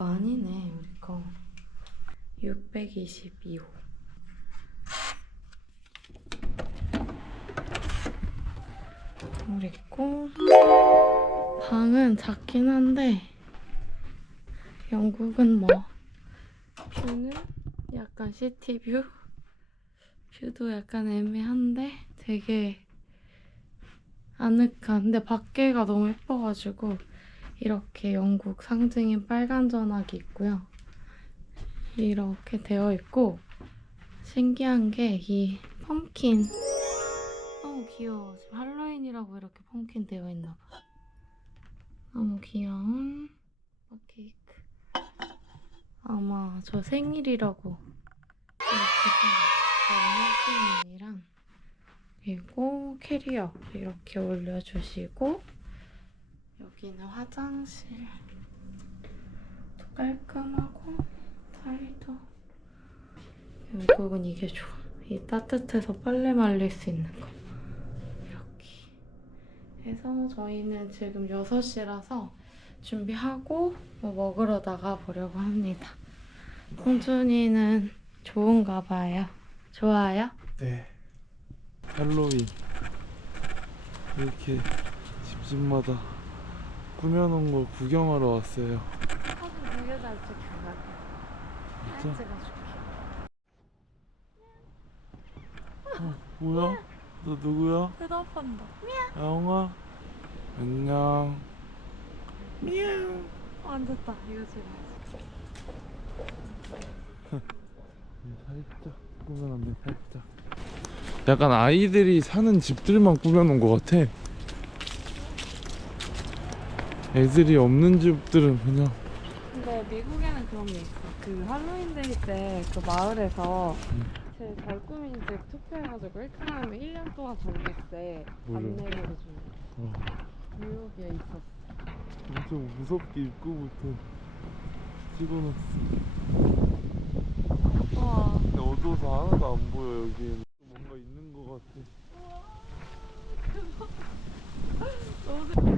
아니네 우리 거 622호. 그리고 방은 작긴 한데 영국은 뭐? 뷰는 약간 시티뷰? 뷰도 약간 애매한데 되게 아늑한. 근데 밖에가 너무 예뻐가지고 이렇게 영국 상징인 빨간 전화기 있고요. 이렇게 되어 있고 신기한 게 이 펌킨. 너무 귀여워. 지금 할로윈이라고 이렇게 펌킨 되어 있나 봐. 너무 귀여운 케이크. 아마 저 생일이라고 이렇게 생일이랑 그리고 캐리어 이렇게 올려주시고 여기는 화장실. 또 깔끔하고 타일도. 결국은 이게 좋아. 이 따뜻해서 빨래 말릴 수 있는 거. 이렇게. 해서 저희는 지금 6시라서 준비하고 뭐 먹으러 나가보려고 합니다. 홍준이는 좋은가 봐요. 좋아요? 네. 할로윈. 이렇게 집집마다 꾸며놓은 걸 구경하러 왔어요. 사진 되게 잘 찍혀가지고 진짜? 찍어줄게 어, 뭐야? 너 누구야? 대답한다 야옹아? 안녕. 미양. 안 됐다 이거 찍어야지 살짝 꾸며놨네 살짝. 약간 아이들이 사는 집들만 꾸며놓은 것 같아. 애들이 없는 집들은 그냥 근데 미국에는 그런 게 있어. 그 할로윈 데이 때 그 마을에서 음. 잘 꾸민 집 투표해가지고 1등 하면 1년 동안 전기세 뭐래? 안내를 해주는 어, 뉴욕에 있었어. 엄청 무섭게 입구부터 찍어놨어. 와. 근데 어두워서 하나도 안 보여 여기에는 뭔가 있는 것 같아 어,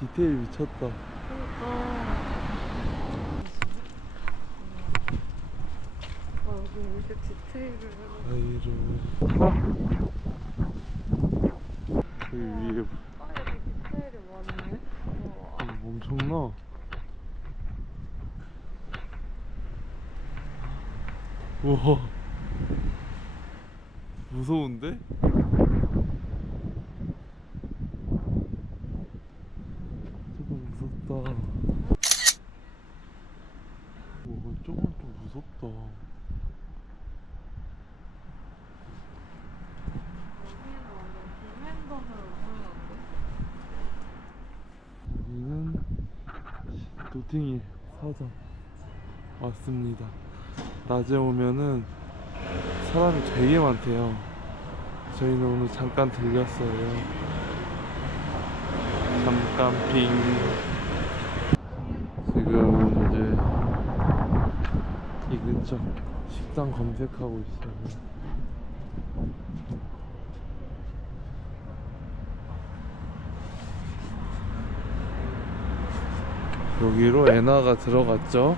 디테일 미쳤다. 와, 여기 이렇게 디테일을 아이를 여기 위에. 아, 여기 디테일이 많네. 와. 어, 엄청나. 우와. 무서운데? 조금 무섭다 우와 조금 좀 무섭다 여기는 완전 빅맨덤으로 보이는데? 노팅힐 서점 왔습니다. 낮에 오면은 사람이 되게 많대요. 저희는 오늘 잠깐 들렸어요. 잠깐 빙. 지금 이제 이 근처 식당 검색하고 있어요. 여기로 에나가 들어갔죠.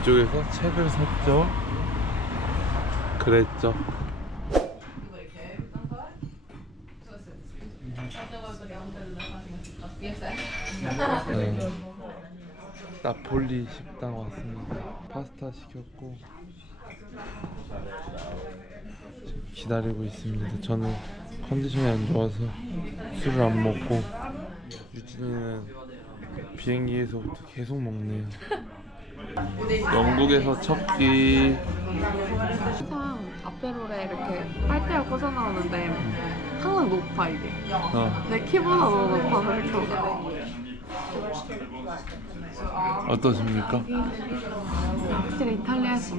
이쪽에서 책을 샀죠. 그랬죠. 네. 나폴리 식당 왔습니다. 파스타 시켰고 기다리고 있습니다. 저는 컨디션이 안 좋아서 술을 안 먹고 유진이는 비행기에서부터 계속 먹네요. 영국에서 첫끼 항상 앞배로에 이렇게 빨대가 꽂아 나오는데 항상 높아 이게. 어, 내 키보다 너무 높아서 이렇게 올라. 어떠십니까? 확실히 이탈리아에서.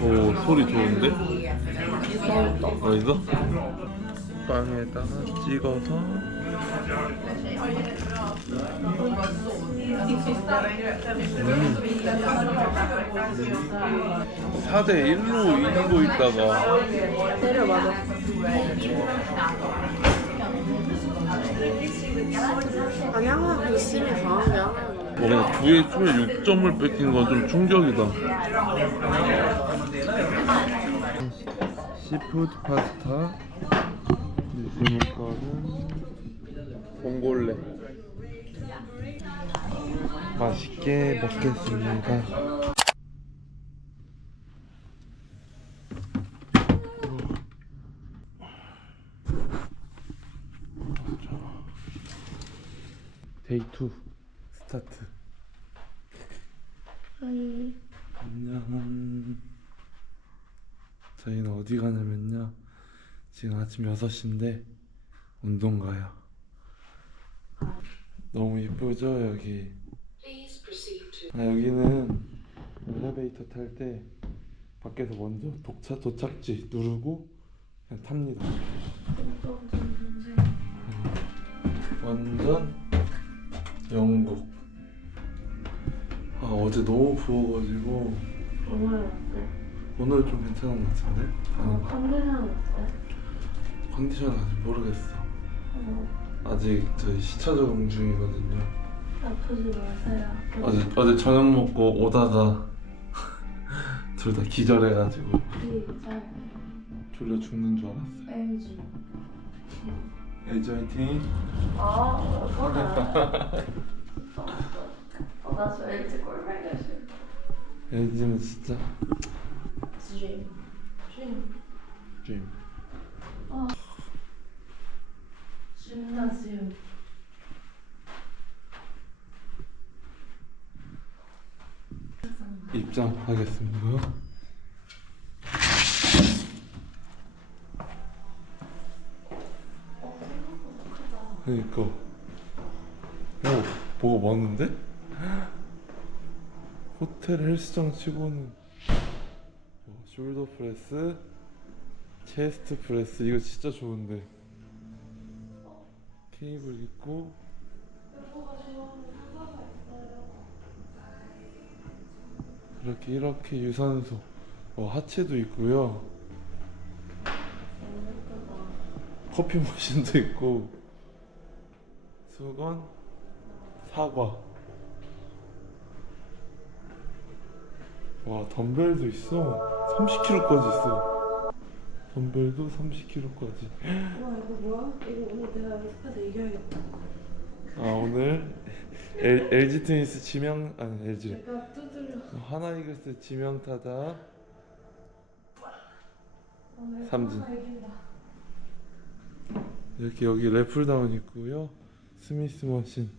오 소리 좋은데? 맛있어? 빵에다가 찍어서 음. 4대 1로 이기고 있다가 때려 맞아. 아니 항상 열심히 강한 게 하나는 뭐 그냥 9회 초에 6점을 뺏긴 건 좀 충격이다. 시푸드 파스타 이모과는 봉골레 맛있게 먹겠습니다. 데이 2 스타트. 아니 안녕. 저희는 어디 가냐면요. 지금 아침 6시인데 운동 가요. 너무 이쁘죠, 여기. 아, 여기는 엘리베이터 탈 때 밖에서 먼저 독차 도착지 누르고 그냥 탑니다. 완전 영국. 아, 어제 너무 부어가지고 오늘 어때? 오늘 좀 괜찮은 것 같은데? 어, 아, 컨디션 어때? 컨디션 아직 모르겠어. 어, 아직 저희 시차 적응 중이거든요. 아프지 마세요. 어제 어제 저녁 먹고 오다가 둘 다 기절해가지고 기절 졸려 죽는 줄 알았어요. LG. LG 화이팅. 아. 어, 나저 LG 꼴보기 싫어. LG는 진짜 드림. 드림. 짐나지움. 입장하겠습니다. 그니까 오 뭐가 많은데? 호텔 헬스장 치고는 어, 숄더 프레스, 체스트 프레스 이거 진짜 좋은데 케이블 있고 이렇게 이렇게 유산소 어, 하체도 있고요. 커피 머신도 있고. 수건 사과. 와 덤벨도 있어. 30kg까지 있어 덤벨도 30kg까지 와 이거 뭐야? 이거 오늘 내가 연습해서 이겨야겠다. 아 오늘 L, LG 트윈스 지명 아니 LG 내가 두드려. 하나 이글스 지명 타자 오늘 삼진. 하나 이긴다. 이렇게 여기 래플다운 있고요 스미스 머신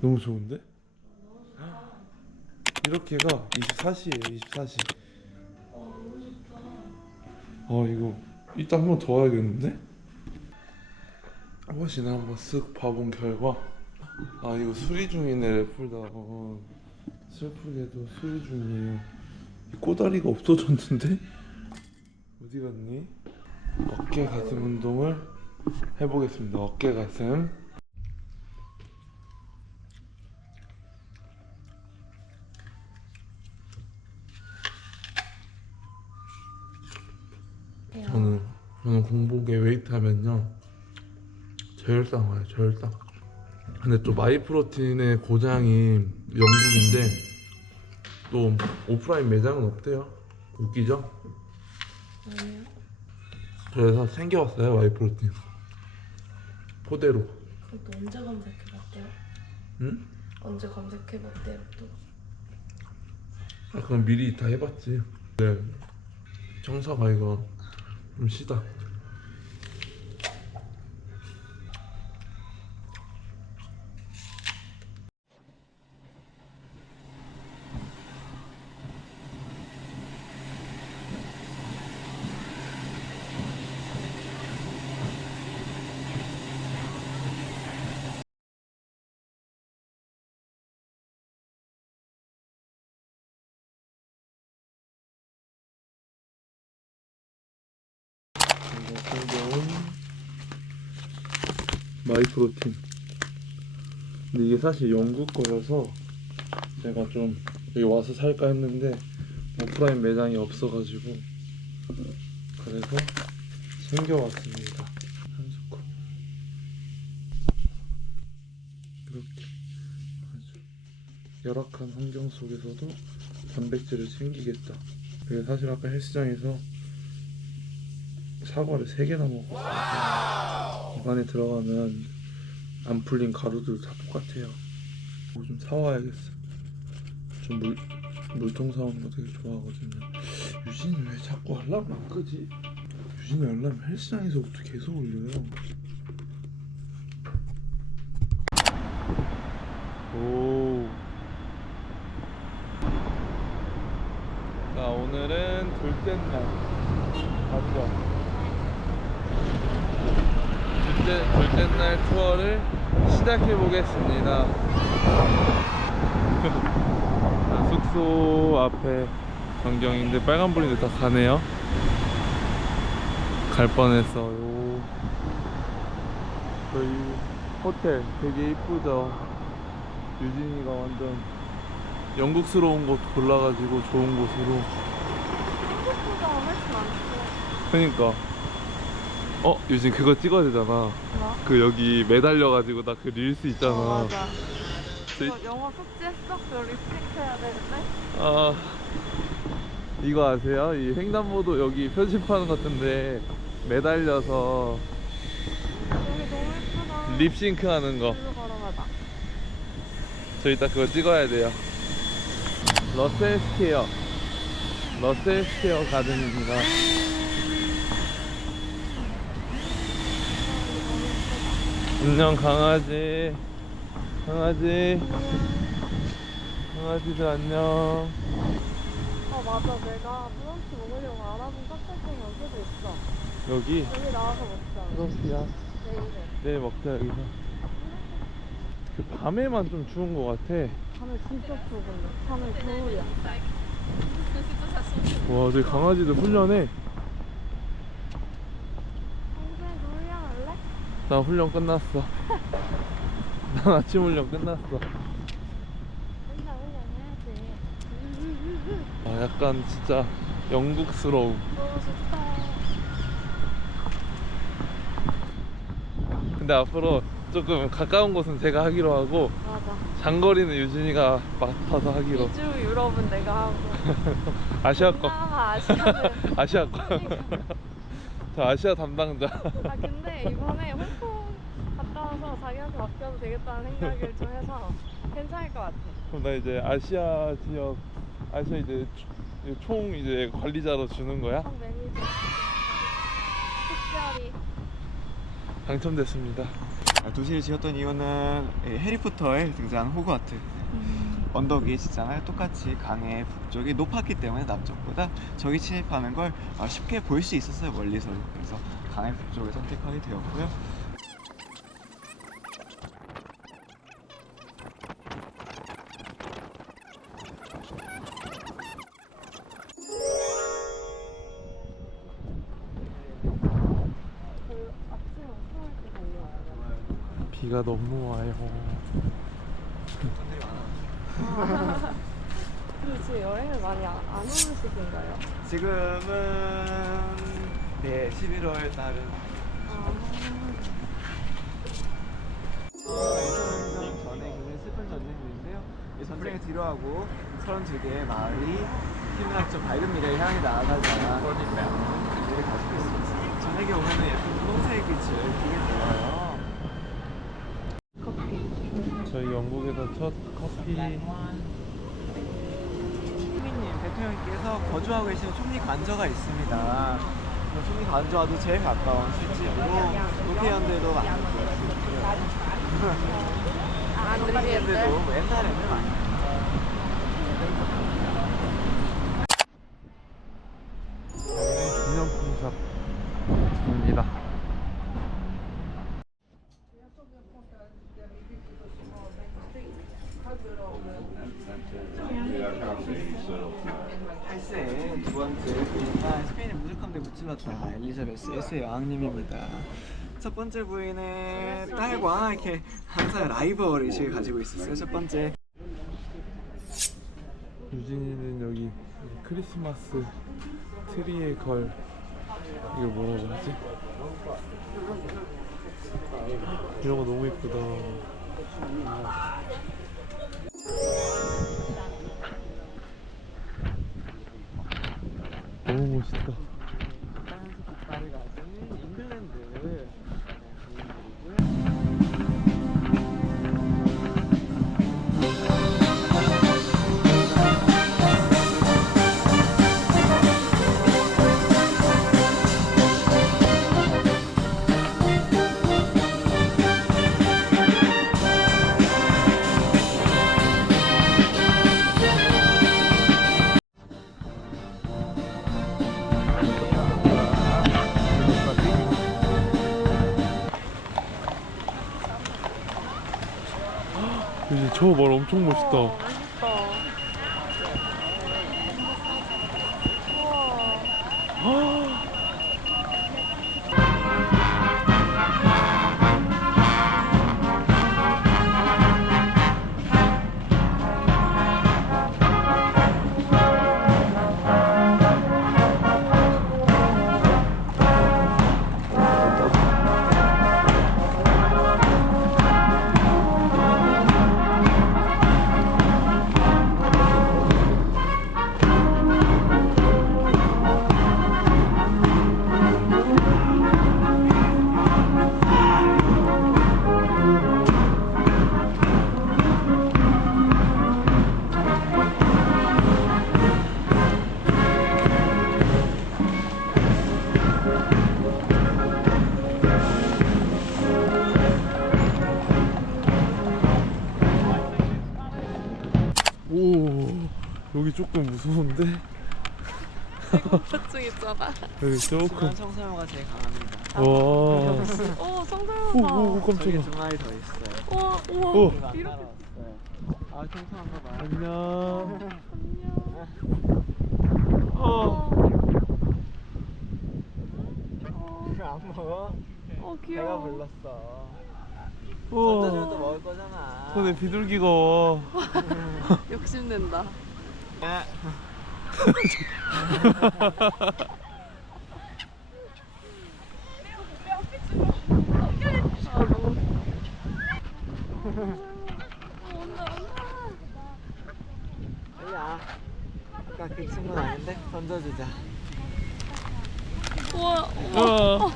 너무 좋은데? 이렇게가 24시에요 24시 어 너무 좋다. 아 이거 이따 한 번 더 와야겠는데? 머신을 한번 쓱 봐본 결과 아 이거 수리 중이네 래플다운 슬프게도 수리 중이에요 이 꼬다리가 없어졌는데? 어디 갔니? 어깨 가슴 운동을 해보겠습니다 어깨 가슴 저는 저는 공복에 웨이트 하면요 저혈당 와요 저혈당 근데 또 마이프로틴의 고장이 영국인데 또 오프라인 매장은 없대요 웃기죠? 아니요. 그래서 챙겨왔어요 마이프로틴 포대로 그럼 또 언제 검색해봤대요? 응? 언제 검색해봤대요 또? 아 그럼 미리 다 해봤지 네 청사가 이거 좀 시다 마이프로틴. 근데 이게 사실 영국 거여서 제가 좀 여기 와서 살까 했는데 오프라인 매장이 없어가지고 그래서 챙겨왔습니다. 한 스쿱. 이렇게 아주 열악한 환경 속에서도 단백질을 챙기겠다. 그래서 사실 아까 헬스장에서 사과를 3개나 먹었어요. 입안에 들어가면 안 풀린 가루들 다 똑같아요. 뭐 좀 사와야겠어. 좀 물, 물통 사오는 거 되게 좋아하거든요. 유진이 왜 자꾸 알람 안 끄지? 유진이 알람 헬스장에서부터 계속 울려요. 오. 자, 오늘은 둘째 날. 맞죠? 둘째, 둘째 날 투어를 시작해 보겠습니다. 숙소 앞에 전경인데 빨간불인데 다 가네요. 갈 뻔했어요. 저희 호텔 되게 이쁘죠. 유진이가 완전 영국스러운 곳 골라가지고 좋은 곳으로. 그니까. 어, 유진 그거 찍어야 되잖아. 뭐? 그 여기 매달려가지고 나 그 릴스 있잖아. 어, 맞아. 저희- 이거 영어 숙제했어? 그거 리스펙 해야 되는데? 아 이거 아세요? 이 횡단보도 여기 표지판 같은데 매달려서 여기 너무 예쁘다. 립싱크 하는 거. 걸어가자. 저 이따 그거 찍어야 돼요. 러셀 스퀘어. 러셀 스퀘어 가든입니다. 안녕 강아지. 강아지. 강아지들 안녕. 어, 맞아. 내가 브런치 먹으려고 알아본 카페 중에 여기도 있어. 여기 여기 나와서 먹자. 프로스야. 내일은. 내일 먹자 여기서. 그 밤에만 좀 추운 것 같아. 밤에 진짜 추운데. 밤에 겨울이야. 와, 저기 강아지들 훈련해. 평소에 놀려할래? 나 훈련 끝났어. 난 아침 훈련 끝났어. 혼자 훈련해야지. 아, 약간 진짜 영국스러움. 너무 좋다. 근데 앞으로 조금 가까운 곳은 제가 하기로 하고 맞아. 장거리는 유진이가 맡아서 하기로. 이주 유럽은 내가 하고. 아시아 거. 동남아 아시아는. 아시아 거. 저 아시아 담당자. 아 근데 이번에 홍콩 갔다 와서 자기한테 맡겨도 되겠다는 생각을 좀 해서 괜찮을 것 같아. 그럼 나 이제 아시아 지역 아시아 이제 초- 총 이제 관리자로 주는 거야? 성 매니저. 특별히. 당첨됐습니다. 아, 도시를 지었던 이유는 이 해리포터에 등장한 호그와트 언덕 위에 짓잖아요 똑같이 강의 북쪽이 높았기 때문에 남쪽보다 저기 침입하는 걸 아, 쉽게 볼 수 있었어요 멀리서 그래서 강의 북쪽을 선택하게 되었고요. 비가 너무 와요. 근데 지금 여행을 많이 안, 안 오는 시기인가요? 지금은 네 11월 달은 아, 전쟁 전에 굉장히 슬픈 전쟁인데요. 이 전쟁을 뒤로하고 32개의 마을이 희망적 밝은 미래를 향해 나아가자. 미래를 가지고 있습니다. 저녁에 오면은 예쁜 분홍색 빛을 보게 되어요 커피. 저희 영국에서 첫 커피 총리님 대통령께서 거주하고 계시는 총리 관저가 있습니다. 그 총리 관저와도 제일 가까운 술집으로 국회의원들도 많고 안 국회의원들도 뭐 옛날에는 많이 기념품 샵입니다. 팔세두 번째 그러니까 스페인의 무적함대 무찔렀다 엘리자베스 1세 여왕님입니다. 첫 번째 부위는 딸과 이렇게 항상 라이벌 의식을 가지고 있었어요. 첫 번째. 유진이는 여기 크리스마스 트리에 걸 이걸 뭐라고 하지? 이런 거 너무 예쁘다. 너무 멋있다. 엄청 멋있다. 무서운데 공포증 있잖아. 여기 조금 중앙 청소년가 제일 강합니다. 와 오, 오. 오, 오 저기 깜짝이야 두 마리 더 있어요. 우와, 우와. 오. 안 따라왔어요. 아 청소한가 봐. 안녕 안녕. 어. 안 먹어? 어, 배가 귀여워. 불렀어. 손자주면 또 우와 먹을 거잖아. 손에 비둘기가 와 욕심낸다. 야. 아. 아까 그 친구는 아닌데 던져주자. 우와, 우와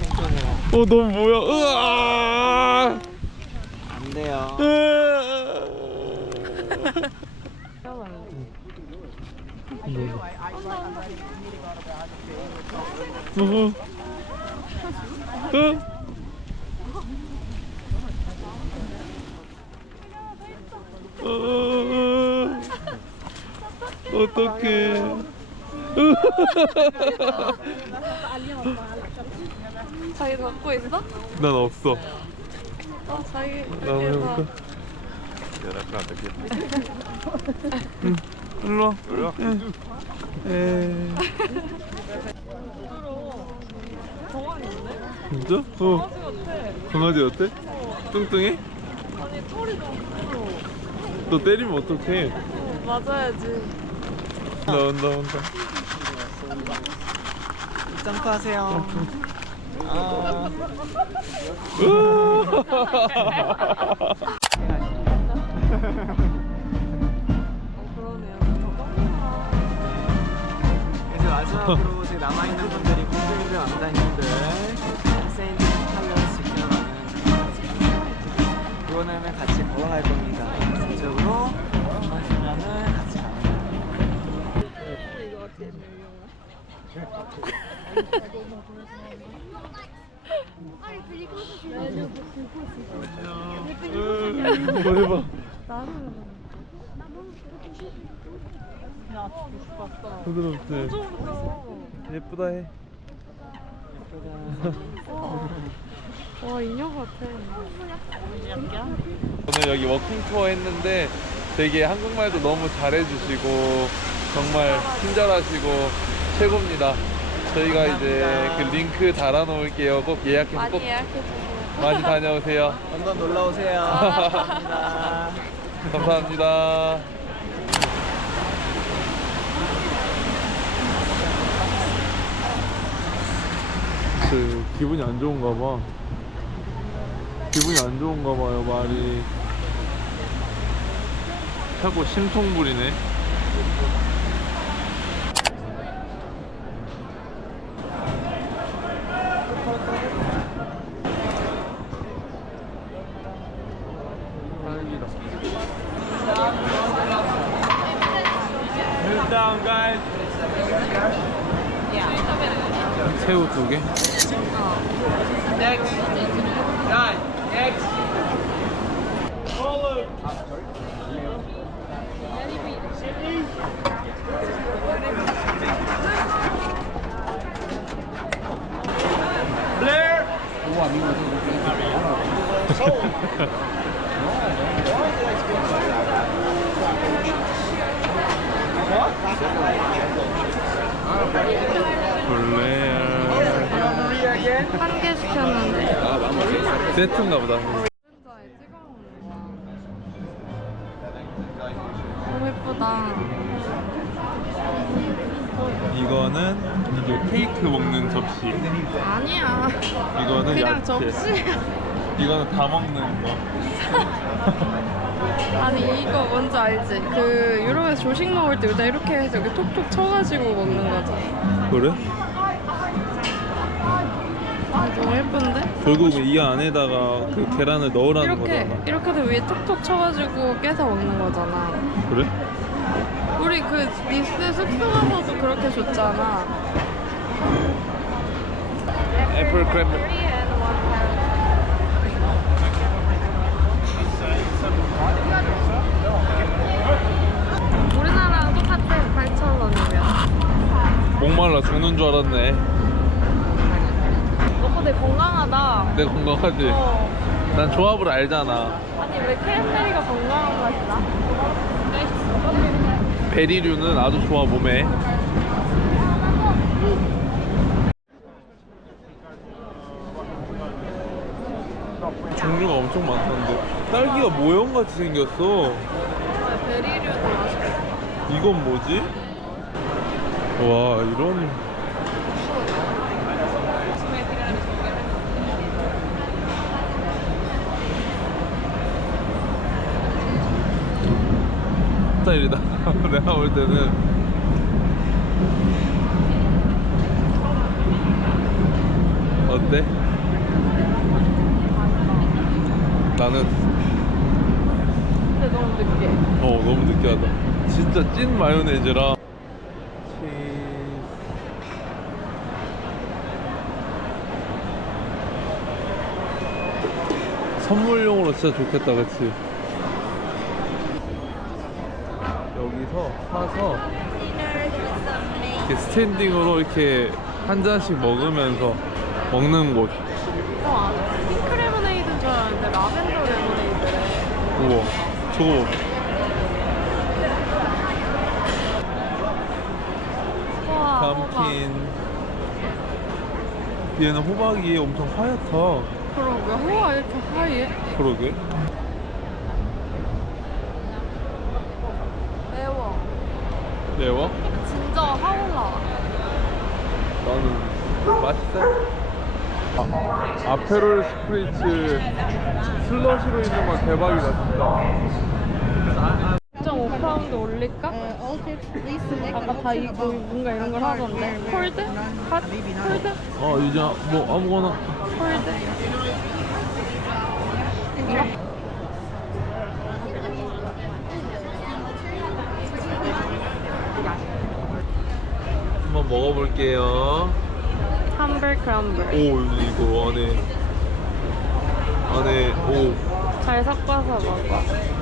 생존해라. 어 너무 뭐야 으아 안 돼요. 으아 으아 으아 어떡해 자기 갖고 있어? 난 없어 어, 자기. 나 한번 해볼까? 응 일로 와 응. 에이. 진짜? 어 강아지 어때? 뚱뚱해? 아니, 털이 너무 부러워. 너 때리면 어떡해 맞아야지. 나온다 온다 점프하세요. 아. 어, 마지막으로 제 남아있는 분들이 국민들 왕자님들 세인트 칼레스 지켜가는 이번에는 같이 걸어갈 겁니다. 이쪽으로 하시면은 같이. 응, 뭐 해봐 부드럽지. 예쁘다 해 와, 인형 같아. 오늘 여기 워킹 투어 했는데 되게 한국말도 너무 잘해주시고 정말 친절하시고 최고입니다 저희가 이제 그 링크 달아놓을게요. 꼭 예약해서 꼭 예약해주세요. 많이 다녀오세요. 런던 놀러 오세요. 감사합니다. 감사합니다. 그 기분이 안 좋은가 봐. 기분이 안 좋은가 봐요, 말이. 자꾸 심통 부리네. 딸기다. down, guys. 새우 두 개? Next. Guys, next. Blair. 블레어. 한개 시켰는데. 세트인가 보다. 혼자에 찍어 먹는. 너무 예쁘다. 이거는 이게 케이크 먹는 접시. 아니야. 이거는 그냥 야채. 접시야. 이거는 다 먹는 거. 아니 이거 뭔지 알지? 그 유럽에서 조식 먹을 때 일단 이렇게 해서 이렇게 톡톡 쳐가지고 먹는 거잖아. 그래? 아 너무 예쁜데? 결국 이 안에다가 그 계란을 넣으라는 이렇게 거잖아. 이렇게 해서 위에 톡톡 쳐가지고 깨서 먹는 거잖아. 그래? 우리 그 니스 숙소 가서도 그렇게 줬잖아. 애플 크랩. 우리나라랑 똑같아. 8,000원이면. 목말라 죽는 줄 알았네. 오빠 되게 건강하다. 내 건강하지? 어. 난 조합을 알잖아. 아니 왜 크랜베리가 건강한 맛이다? 베리류는 아주 좋아 몸에. 종류가 엄청 많던데. 딸기가 모형같이 생겼어. 이건 뭐지? 와 이런 스타일이다 내가 볼 때는 어때? 나는 근데 너무 느끼해. 어 너무 느끼하다. 진짜 찐 마요네즈라 선물용으로 진짜 좋겠다 그치? 여기서 사서 이렇게 스탠딩으로 이렇게 한 잔씩 먹으면서 먹는 곳. 어, 안 핑크 레모네이드인 줄 알았는데 라벤더 레모네이드래. 우와 저거 우와, 팜킨 얘는 호박이 엄청 하얗다. 그러게, 호박 이렇게 하얘? 그러게 매워. 매워? 진짜 하올라. 나는 맛있어 아, 아페롤 스프리츠 슬러시로 있는 건 대박이다 진짜 2.5파운드 올릴까? 아까 다 이거 뭔가 이런 걸 하던데. 콜드? 핫? 콜드? 어 이제 뭐 아무거나 콜드? 한번 먹어볼게요 함블 크럼블. 오 이거 안에 안에 오잘 섞어서 먹어.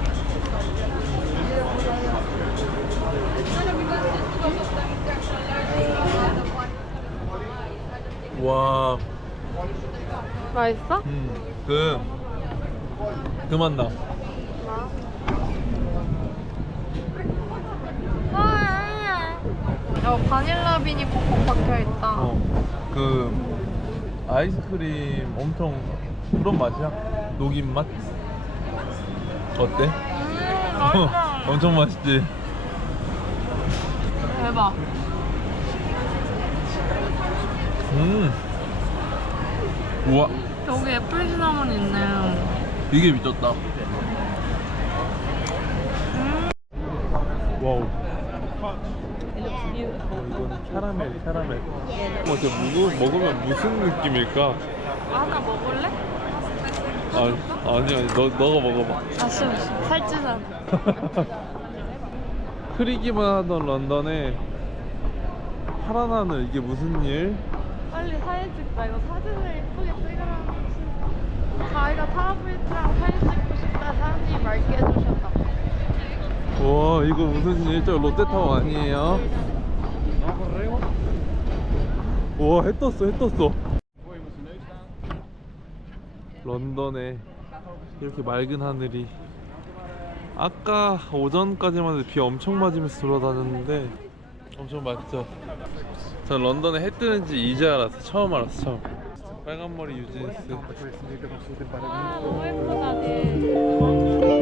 와, 맛있어? 음, 그, 그 맛 나. 와. 어, 바닐라 빈이 콕콕 박혀 있다. 어, 그 아이스크림 엄청 그런 맛이야? 녹인 맛? 어때? 음, 맛있다. 엄청 맛있지? 대박. 음. 우와, 여기 애플 시나몬 있네. 이게 미쳤다. 와우. 어, 이거는 캐러멜, 캐러멜. 어, 저 무거, 먹으면 무슨 느낌일까? 하나 먹을래? 아, 아니, 아니, 너, 너가 먹어봐. 아, 싫어, 싫어. 살찌잖아. 흐리기만 하던 런던에 파란 하늘, 이게 무슨 일? 빨리 사진 찍자. 이거 사진을 예쁘게 찍으라고. 자기가 타브리트랑 사진 찍고 싶다. 사장님이 맑게 해주셨다. 와, 이거 무슨 일? 저 롯데타워 아니에요? 와, 해 떴어, 해 떴어. 런던에 이렇게 맑은 하늘이 아까 오전까지만 해도 비 엄청 맞으면서 돌아다녔는데 엄청 맑죠 전 런던에 해 뜨는지 이제 알았어 처음 알았어 처음 빨간 머리 유진스 아, 너무 예쁘다, 쟤.